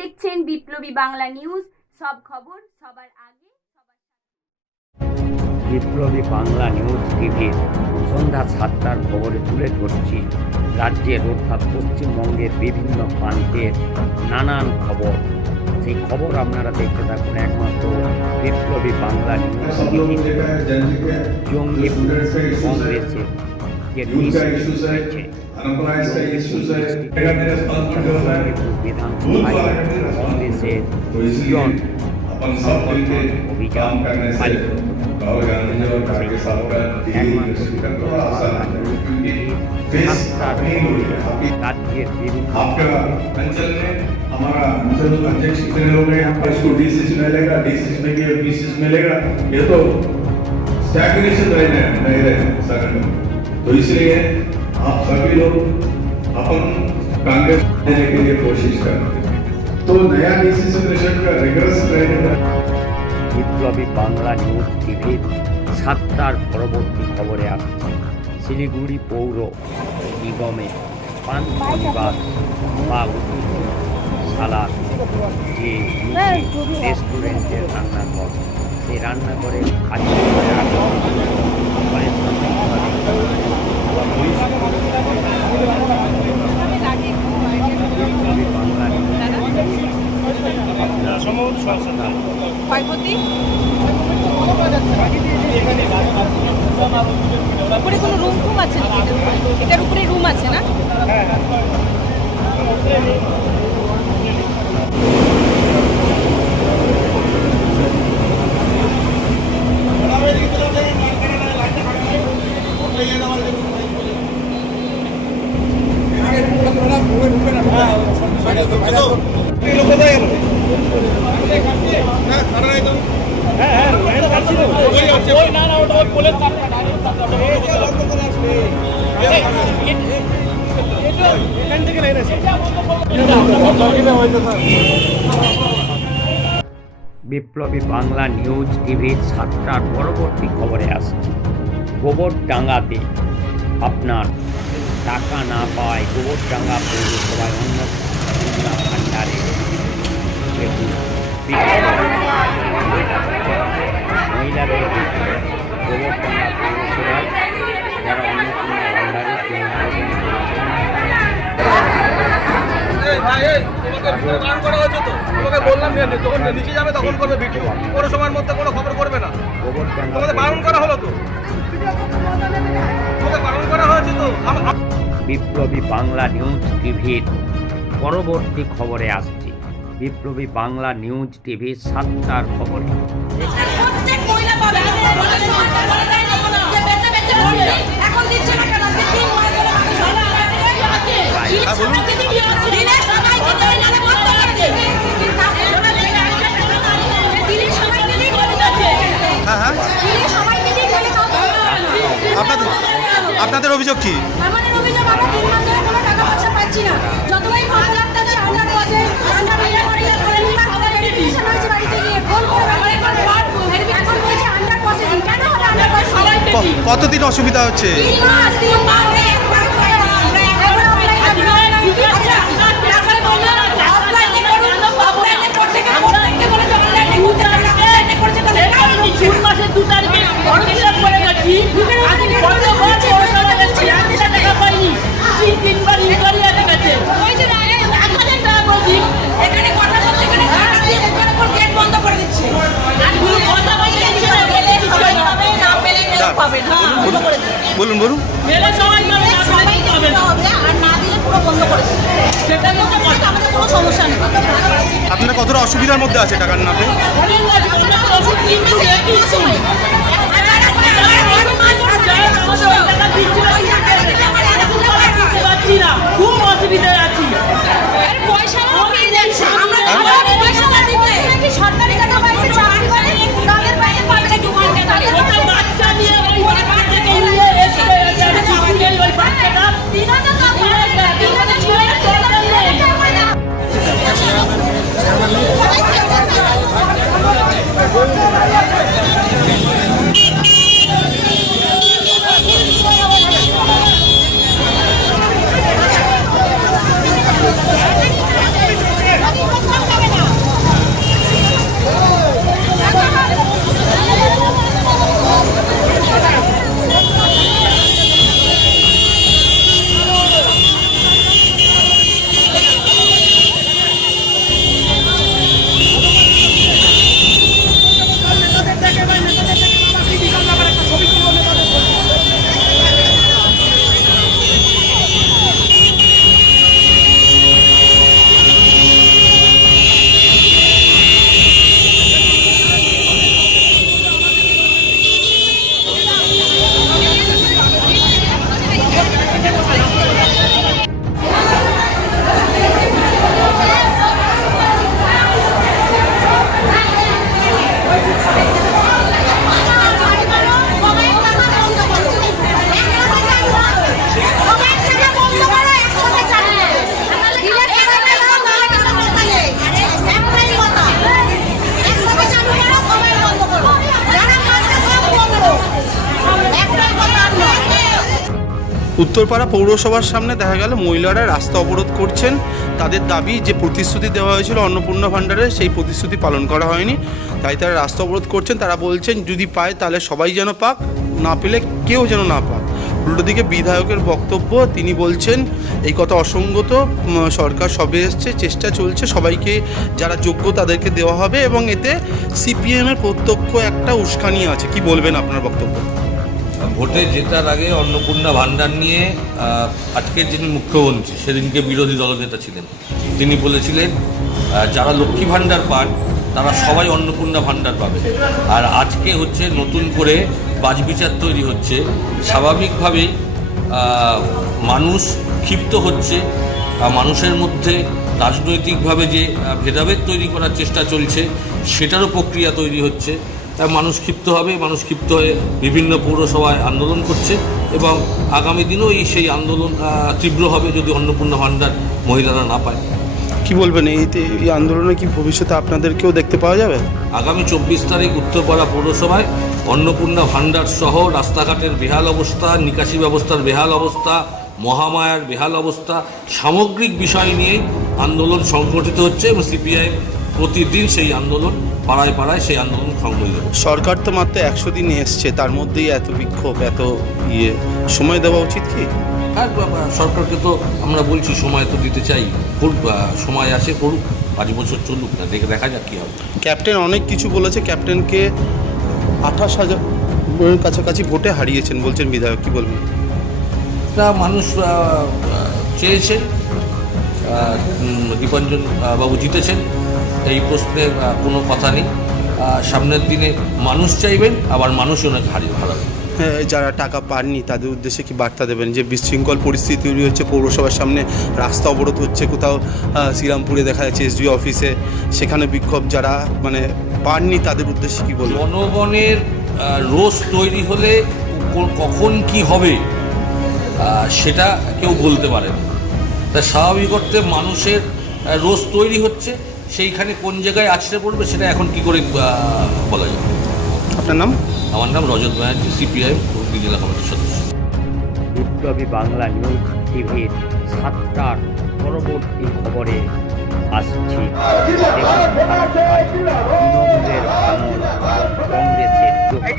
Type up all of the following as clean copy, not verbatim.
দেখছেন বিপ্লবী বাংলা নিউজ, সব খবর সবার আগে। বিপ্লবী বাংলা নিউজ টিভির সন্ধ্যা 7টার খবরে তুলে ধরছি রাজ্যের অর্থাৎ পশ্চিমবঙ্গের বিভিন্ন প্রান্তের নানান খবর। সেই খবর আপনারা দেখতে থাকুন একমাত্র বিপ্লবী বাংলা নিউজ টিভি। জঙ্গি কংগ্রেসের যে হয়েছে বিধানসভায় কংগ্রেসের অভিযান পালিত राज्य आपका अंचल में हमारा अंचल अध्यक्ष कितने लोग हैं यहाँ पर, इसको डीसीस मिलेगा, डीसीस में भी बीसीस मिलेगा, ये तो स्टैग्नेशन नहीं रहे सगन। तो इसलिए आप सभी लोग अपन कांग्रेस देने के लिए कोशिश करें। तो नया डीसीस मिशन का रिगरस रहने বিপ্লবী বাংলা নিউজ টিভির 7টার পরবর্তী খবরে আসছে শিলিগুড়ি পৌর নিগমে পান্থনিবাস বা শালা যে রেস্টুরেন্টের রান্নাঘর, সেই রান্নাঘরে উপরে কোনো রুম আছে নাকি? এটার উপরে রুম আছে না? বিপ্লবী বাংলা নিউজ টিভির 7টার পরবর্তী খবরে আসছে গোবরডাঙ্গাতে আপনার টাকা না পাওয়ায় গোবরডাঙ্গা পৌরসভায় অন্নপূর্ণা ভাণ্ডারে মহিলাদের গোবরডাঙ্গা পৌরসভায় যারা অন্নপূর্ণা ভাণ্ডারে বললাম যখন নিচে যাবে তখন করবে ভিডিও, কোনো সময়ের মধ্যে কোনো খবর করবে না। তোমাদের বারণ করা হলো তো, বারণ করা হয়েছে তো। বিপ্লবী বাংলা নিউজ টিভির পরবর্তী খবরে আসছে বিপ্লবী বাংলা নিউজ টিভির 7টার খবরে আপনাদের অভিযোগ কি? আমাদের অভিযোগ আমরা 3 মাস ধরে কোনো টাকা পয়সা পাচ্ছি না। যতই ভালো লাগতেছে আন্ডার পাসে আন্ডার মেলা করে ভেরিফিকেশন হয়েছে বাড়িতে গিয়ে ফোন করে ভেরিফিকেশন হয়েছে আন্ডার পাসে কেন হলো আন্ডার পাসে? কতদিন অসুবিধা হচ্ছে? 3 মাস একবার করে আমরা একবার আচ্ছা তারপরে বললাম অফলাইনে করুন, অফলাইনে করতে গেলে অনলাইনে বলে যে অনলাইনে করতে অনলাইনে করতে তাহলে জুন মাসের 2 তারিখে অর্ডার করে গেছি আজ বন্ধ হয়েছে ওরা যাচ্ছে আমি টাকা পাইনি 3বার ইনকোয়ারি আছে কাছে ওই যে আপনাদের টাকা বলি এখানে কথা বলতে গেলে টাকা দিয়ে এখানে কোন গেট বন্ধ করে দিচ্ছে আর পুরো কথা বলতে দিচ্ছে না বলে কিছু হবে না পেলে কেউ পাবে না বন্ধ করে দিচ্ছে। বলুন মেলে সবাই পাবে না সবাই পাবে না আর না দিলে পুরো বন্ধ করে দিচ্ছে। সেটা নিয়ে আমাদের কোনো সমস্যা নেই। আপনারা কতটা অসুবিধার মধ্যে আছে টাকার না পেয়ে? খুব অসুবিধায় আছি। সরকারি টাকা পাইতে চাকরি করে তাদের বাইরে পাচ্ছে বাচ্চা নিয়ে ওই বাচ্চাটা 3000 টাকা উত্তরপাড়া পৌরসভার সামনে দেখা গেল মহিলারা রাস্তা অবরোধ করছেন। তাদের দাবি যে প্রতিশ্রুতি দেওয়া হয়েছিল অন্নপূর্ণা ভাণ্ডারের, সেই প্রতিশ্রুতি পালন করা হয়নি, তাই তারা রাস্তা অবরোধ করছেন। তারা বলছেন যদি পায় তাহলে সবাই যেন পাক, না পেলে কেউ যেন না পাক। উল্টো দিকে বিধায়কের বক্তব্য, তিনি বলছেন এই কথা অসঙ্গত, সরকার সবে এসছে, চেষ্টা চলছে, সবাইকে যারা যোগ্য তাদেরকে দেওয়া হবে এবং এতে সিপিএমের প্রত্যক্ষ একটা উস্কানি আছে। কি বলবেন আপনার বক্তব্য? ভোটে জেতার আগে অন্নপূর্ণা ভাণ্ডার নিয়ে আজকের যিনি মুখ্যমন্ত্রী, সেদিনকে বিরোধী দলনেতা ছিলেন, তিনি বলেছিলেন যারা লক্ষ্মী ভাণ্ডার পান তারা সবাই অন্নপূর্ণা ভাণ্ডার পাবে। আর আজকে হচ্ছে নতুন করে বাছবিচার তৈরি হচ্ছে। স্বাভাবিকভাবেই মানুষ ক্ষিপ্ত হচ্ছে, মানুষের মধ্যে রাজনৈতিকভাবে যে ভেদাভেদ তৈরি করার চেষ্টা চলছে সেটারও প্রক্রিয়া তৈরি হচ্ছে। মানুষ ক্ষিপ্ত হবে, মানুষ ক্ষিপ্ত হয়ে বিভিন্ন পৌরসভায় আন্দোলন করছে এবং আগামী দিনেও সেই আন্দোলন তীব্র হবে যদি অন্নপূর্ণা ভাণ্ডার মহিলারা না পায়। কি বলবেন এই আন্দোলনে কি ভবিষ্যতে আপনাদেরকেও দেখতে পাওয়া যাবে? আগামী 24 তারিখ উত্তরপাড়া পৌরসভায় অন্নপূর্ণা ভাণ্ডার সহ রাস্তাঘাটের বেহাল অবস্থা, নিকাশি ব্যবস্থার বেহাল অবস্থা, মহামায়ার বেহাল অবস্থা, সামগ্রিক বিষয় নিয়েই আন্দোলন সংগঠিত হচ্ছে এবং সিপিআইএম প্রতিদিন সেই আন্দোলন পাড়ায় পাড়ায় সেই আন্দোলন সংগঠিত। সরকার তো মাত্র 100 দিন এসছে, তার মধ্যেই এত বিক্ষোভ, এত সময় দেওয়া উচিত কি? হ্যাঁ, সরকারকে তো আমরা বলছি সময় তো দিতে চাই, সময় আছে, করুক, 5 বছর চলুক না, দেখা যাক কী হবে। ক্যাপ্টেন অনেক কিছু বলেছে, ক্যাপ্টেনকে 28,000 কাছাকাছি ভোটে হারিয়েছেন বলছেন বিধায়ক, কি বলবেন? তা মানুষ চেয়েছেন, দীপাঞ্জন বাবু জিতেছেন, এই প্রশ্নে কোনো কথা নেই। সামনের দিনে মানুষ চাইবেন, আবার মানুষও অনেক হারাবেন। যারা টাকা পাননি তাদের উদ্দেশ্যে কি বার্তা দেবেন? যে বিশৃঙ্খল পরিস্থিতি তৈরি হচ্ছে, পৌরসভার সামনে রাস্তা অবরোধ হচ্ছে, কোথাও শ্রীরামপুরে দেখা যাচ্ছে এসডি অফিসে, সেখানে বিক্ষোভ, যারা পাননি তাদের উদ্দেশ্যে কি বলবেন? জনগণের রোষ তৈরি হলে কখন কি হবে সেটা কেউ বলতে পারে না। তা স্বাভাবিক অর্থে মানুষের রোষ তৈরি হচ্ছে, সেইখানে কোন জায়গায় আছড়ে পড়বে সেটা এখন কি করে বলা যাবে। আপনার নাম? আমার নাম রজত ব্যানার্জি, সিপিআইএম হুগলি জেলা কমিটির সদস্য। বিপ্লবী বাংলা নিউজ টিভির 7টার পরবর্তী খবরে আসছি। তৃণমূলের ভাঙন এবং কংগ্রেসের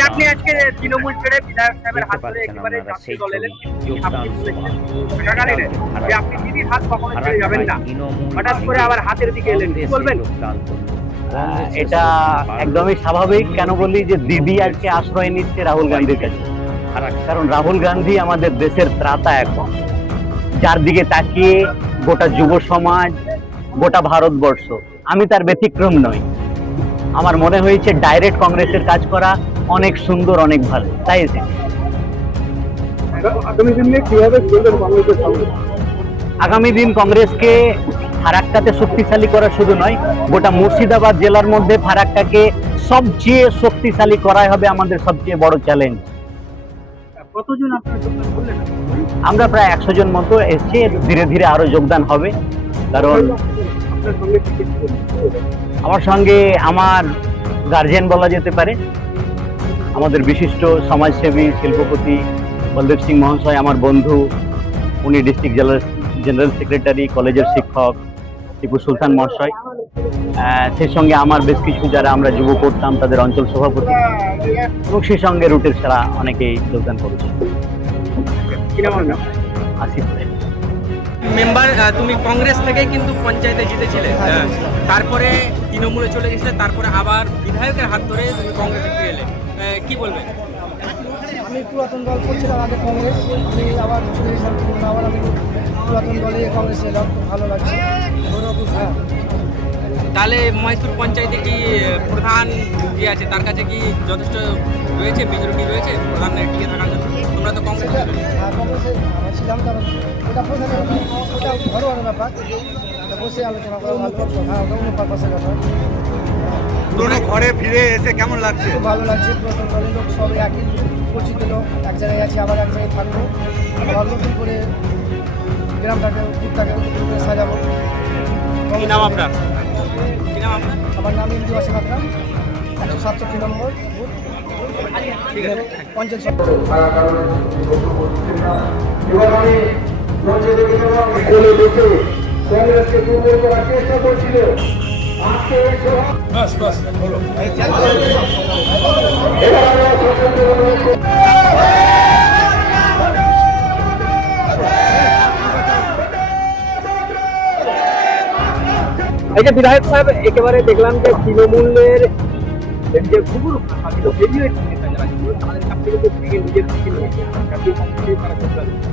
আপনি আজকে তৃণমূল ছেড়ে বিধায়ক সাহেবের হাত ধরে একেবারে জাতীয় দল এলেন, আপনি দিদির হাত কখনো ছেড়ে যাবেন না, হঠাৎ করে আবার হাতের দিকে এলেন, কি বলবেন? এটা একদমই স্বাভাবিক। কেন বলি যে দিদি আজকে আশ্রয় নিচ্ছে রাহুল গান্ধীর কাছে, কারণ রাহুল গান্ধী আমাদের দেশের ত্রাতা এখন, যার দিকে তাকিয়ে গোটা যুব সমাজ, গোটা ভারতবর্ষ, আমি তার ব্যতিক্রম নই। আমার মনে হয়েছে ডাইরেক্ট কংগ্রেসের কাজ করা অনেক সুন্দর, অনেক ভালো, তাই আগামী দিন কংগ্রেসকে ফারাক্কাতে শক্তিশালী করা শুধু নয়, গোটা মুর্শিদাবাদ জেলার মধ্যে ফারাক্কাকে সবচেয়ে শক্তিশালী করাই হবে আমাদের সবচেয়ে বড় চ্যালেঞ্জ। কতজন আপনারা যোগদান করলেন? আমরা প্রায় 100 জন মতো এসেছি, ধীরে ধীরে আরো যোগদান হবে। কারণ আমার সঙ্গে আমার গার্জিয়ান বলা যেতে পারে, আমাদের বিশিষ্ট সমাজসেবী শিল্পপতি বলদেব সিং মহাশয় আমার বন্ধু, উনি ডিস্ট্রিক্ট জেনারেল সেক্রেটারি, কলেজের শিক্ষক টিপু সুলতান মহাশয়, সেই সঙ্গে আমার বেশ কিছু যারা আমরা যুব করতাম তাদের অঞ্চল সভাপতি, এবং সেই সঙ্গে রুটের ছাড়া অনেকেই যোগদান করেছে। আসিফ মেম্বার, তুমি কংগ্রেস থেকে কিন্তু পঞ্চায়েতে জিতেছিলে, তারপরে তৃণমূলে চলে গেছিলে, তারপরে আবার বিধায়কের হাত ধরে তুমি কংগ্রেসে ফিরে এলে, কি বলবেন? আমি পুরাতন দল করছিলাম আগে কংগ্রেস, আমি আবার চলে গেছিলাম, আবার আমি পুরাতন দলে কংগ্রেসে এলাম, খুব ভালো লাগছে। তাহলে মহেশপুর পঞ্চায়েতে কি প্রধান যে আছে তার কাছে কি যথেষ্ট রয়েছে, মেজরিটি রয়েছে প্রধান টিকে থাকার জন্য? তোমরা তো কংগ্রেসে কংগ্রেসে ছিলাম, কারণ ওটা প্রধানের ওটা ঘরোয়া ব্যাপার, বসে আলোচনা করা ভালো, হ্যাঁ ওটা অন্য পারপাসের ব্যাপার। পুরোনো ঘরে ফিরে এসে কেমন লাগছে? খুব ভালো লাগছে, পুরাতন দলের লোক সবাই একই পরিচিত লোক, এক জায়গায় আছি, আবার এক জায়গায় থাকবো, আবার নতুন করে গ্রামটাকে উদ্যোগটাকে সাজাবো। কি নাম আপনার? কি নাম আপনার? আমার নাম ইন্দু আসিম আকরাম, 167 নম্বর বুথ। ঠিক আছে। পঞ্চায়েত এবার আমি মঞ্চে দেখেছিলাম কোলে বসে কংগ্রেসকে দুর্বল করার চেষ্টা করছিল। আজকে এবার আমরা এই যে বিধায়ক সাহেব একেবারে দেখলাম যে তৃণমূলের যে খুবুর হেভিওয়েট নেতা যারা ছিল তাদের কাছ থেকে তো ভেঙে নিজের দিকে নিয়েছে জাতীয় কংগ্রেসে তারা যোগদান করেছে।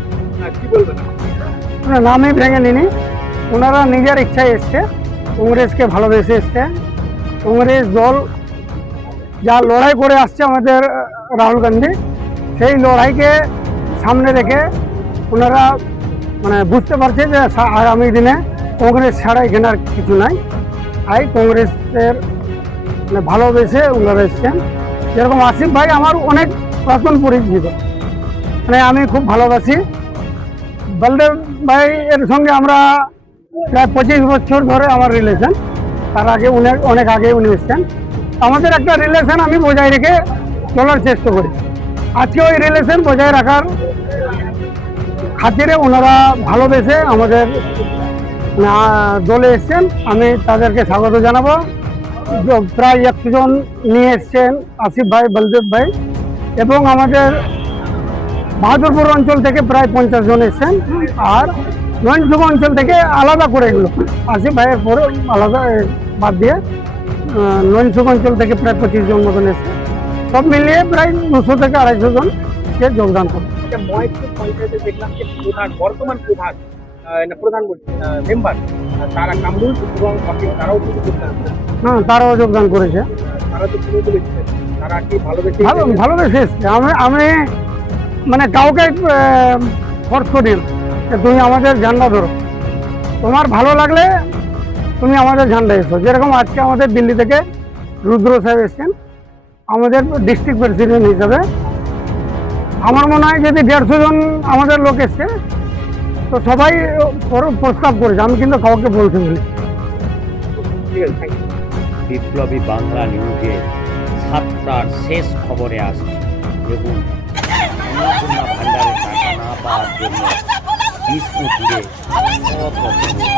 কি বলবেন? নামই ভেঙে নিনি, ওনারা নিজের ইচ্ছায় এসছে, কংগ্রেসকে ভালোবেসে এসছে। কংগ্রেস দল যা লড়াই করে আসছে আমাদের রাহুল গান্ধী, সেই লড়াইকে সামনে রেখে ওনারা মানে বুঝতে পারছে যে আগামী দিনে কংগ্রেস ছাড়া এখানে আর কিছু নাই। তাই কংগ্রেসের মানে ভালোবেসে ওনারা এসছেন। যেরকম আসিফ ভাই আমার অনেক প্রাক্তন পরিচিত, মানে আমি খুব ভালোবাসি। বলদেব ভাই এর সঙ্গে আমরা প্রায় 25 বছর ধরে আমার রিলেশন, তার আগে অনেক আগে উনি এসছেন। আমাদের একটা রিলেশন আমি বজায় রেখে চলার চেষ্টা করি। আজকে ওই রিলেশন বজায় রাখার খাতিরে ওনারা ভালোবেসে আমাদের দলে এসছেন, আমি তাদেরকে স্বাগত জানাবো। প্রায় 100 জন নিয়ে এসছেন আসিফ ভাই, বলদেব ভাই, এবং আমাদের বাহাদুরপুর অঞ্চল থেকে প্রায় 50 জন এসছেন। আর নয়নসুখ অঞ্চল থেকে আলাদা করে এগুলো আসিফ ভাইয়ের পরে আলাদা বাদ দিয়ে নয়নসুখ অঞ্চল থেকে প্রায় 25 জন মতন এসছে। সব মিলিয়ে প্রায় 200 থেকে 250 জন সে যোগদান করে। মহেশপুর পঞ্চায়েতে দেখলাম যে প্রধান বর্তমান প্রধান প্রধান মেম্বার তারা কামরুল এবং অসীম তারাও কিন্তু যোগদান করেছে। হ্যাঁ, তারাও যোগদান করেছে। তারা তো তৃণমূলে ছিলেন, তারা কি ভালোবেসে ভালোবেসে এসছে। আমি মানে কাউকে ফোর্স করি না যে তুমি আমাদের ঝান্ডা ধরো, তোমার ভালো লাগলে তুমি আমাদের ঝান্ডা এসো। যেরকম আজকে আমাদের দিল্লি থেকে রুদ্র সাহেব এসছেন আমাদের ডিস্ট্রিক্ট প্রেসিডেন্ট হিসাবে। আমার মনে হয় যদি 150 জন আমাদের লোক এসছে তো সবাই প্রস্তাব করেছে, আমি কিন্তু কাউকে বলতে বলি। ঠিক আছে, থ্যাংক ইউ। বিপ্লবী বাংলা নিউজে 7টার শেষ খবরে আসছে। দেখুন, অন্নপূর্ণা ভান্ডারের টাকা না পাওয়ার জন্য বিষ্ণুপুরে কত ছবি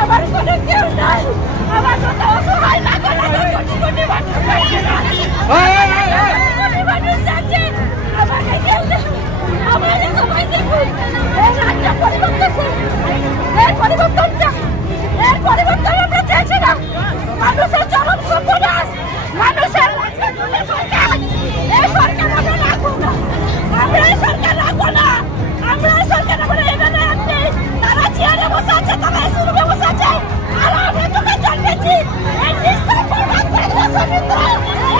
আমার কোনো কেউ নাই, আমার কোনো অসহায় লাগা কোটি কোটি মানুষ আছে। আমাকে কেউ নেই, আমাদের সবাই দেখুন এই রাজ্য পরিবর্তন, এর পরিবর্তন আমরা চাইছি না। মানুষের চরম সর্বনাশ, মানুষের সরকার, এই সরকার আমরা রাখবো না, আমরা এই সরকার রাখবো না, আমরা এই সরকার আমরা এখানে আপনি তারা চেয়ারে বসে আছে, তারা শুরুতে বসে আছে, আর আমরা তোকে জানিয়েছি এই নিঃশ্বাস বরবাদ করে দেবো,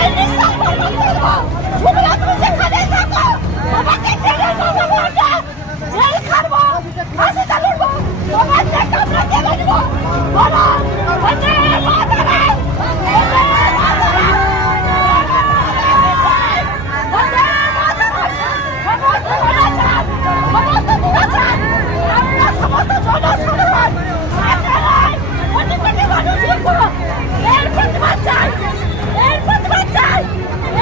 এই নিঃশ্বাস বরবাদ করে দেবো। শুভরা তুমি যেখানে থাকো তোমাকে ছেড়ে দেবো, আমরা জেল খাবো, ফাঁসিতে লড়বো, তোমার থেকে আমরা কেড়ে নেবো। বলো বন্দে মাতরম, বন্দে মাতরম, বন্দে মাতরম। সমস্ত জনসাধারণ, সমস্ত জনসাধারণ, আমরা সমস্ত জনসাধারণ আপনারাই কোটি কোটি মানুষ করবো। এর প্রতিবাদ চাই, এর প্রতিবাদ চাই।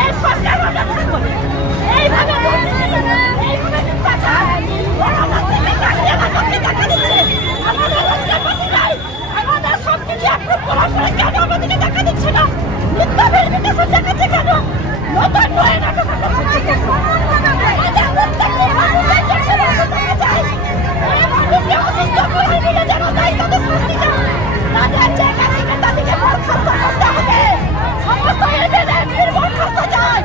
এই সরকার আমরা থাকবো না, এইভাবে এইভাবে নির্বাচন আমাদের থেকে কাটিয়ে আমাদেরকে টাকা দিচ্ছে, আমাদের রোজগারপতি নাই, আমাদের সব কিছু অ্যাপ্রুভ করার পরে কেন আমাদেরকে টাকা দিচ্ছে না? নিত্য ভেরিফিকেশন দেখাচ্ছে কেন? নতুন নয় নাটক আমরা করছি কেন? আমাদের প্রত্যেকটি মানুষের কাছে টাকা চাই। এই মানুষকে অসুস্থ করে মিলে যেন দেয় তাদের শাস্তি চাই, তাদের জায়গা থেকে তাদেরকে বরখাস্ত করতে হবে। সমস্ত এজেন্টের বরখাস্ত চাই,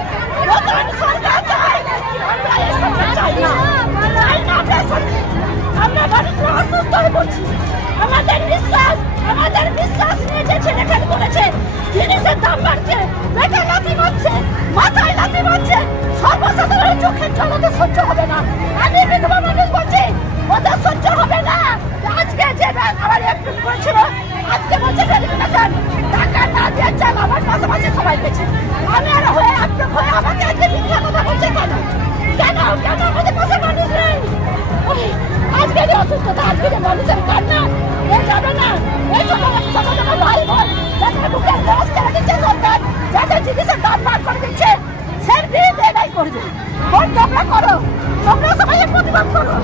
নতুন সরকার চাই। আমরা এই সরকার চাই না, চাই না আমরা সরকার। আমরা মানুষরা অসুস্থ হয়ে পড়ছি, আমাদের বিশ্বাস নিয়ে যে ছেলেখানি করেছে, জিনিসের দাম বাড়ছে, পেটে লাথি মারছে, মাথায় লাথি মারছে, সর্বসাধারণের চোখের জল ওদের সহ্য হবে না। আমি বিধবা মানুষ বলছি ওদের সহ্য হবে না। আজকে যে আমার এপ্রিল করেছিল, আজকে করবে। ভোট তোমরা করো, তোমরা সবাই এর প্রতিবাদ করো।